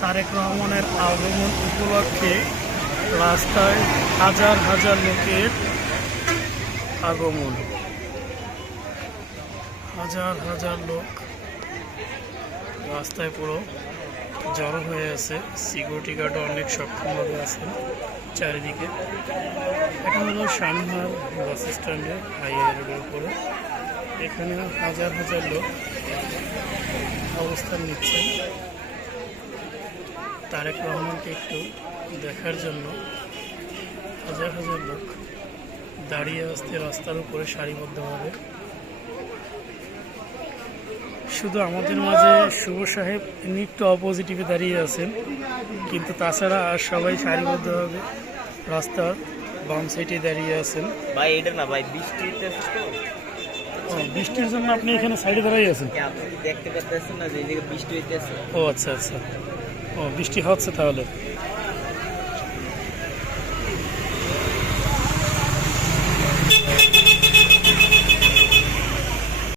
তারেক রহমানের আগমন উপলক্ষে রাস্তায় হাজার হাজার লোকের আগমন। হাজার হাজার লোক রাস্তায় পুরো জড়ো হয়ে আছে। সিকিউরিটি গার্ড অনেক সক্ষমভাবে আছেন চারিদিকে। এটা হলো সানহার বাস স্ট্যান্ডে, হাইওয়ে রোডের উপরে। এখানে হাজার হাজার লোক অবস্থান নিচ্ছেন তারেক রহমানকে একটু দেখার জন্য। হাজার হাজার লোক দাঁড়িয়ে আসতে রাস্তার উপরে সারিবদ্ধভাবে। শুধু আমাদের মাঝে শুভ সাহেব ইনি একটু অপোজিটিভে দাঁড়িয়ে আছেন, কিন্তু তাছাড়া আর সবাই সারিবদ্ধভাবে রাস্তার বাম সাইডে দাঁড়িয়ে আছেন। ভাই এটা না ভাই, বৃষ্টিতে ও, বৃষ্টির জন্য আপনি এখানে সাইডে দাঁড়িয়ে আছেন? দেখতে পাচ্ছেন না যে এই জায়গায় বৃষ্টি হইতেছে। ও আচ্ছা আচ্ছা, ও বৃষ্টি হচ্ছে তাহলে।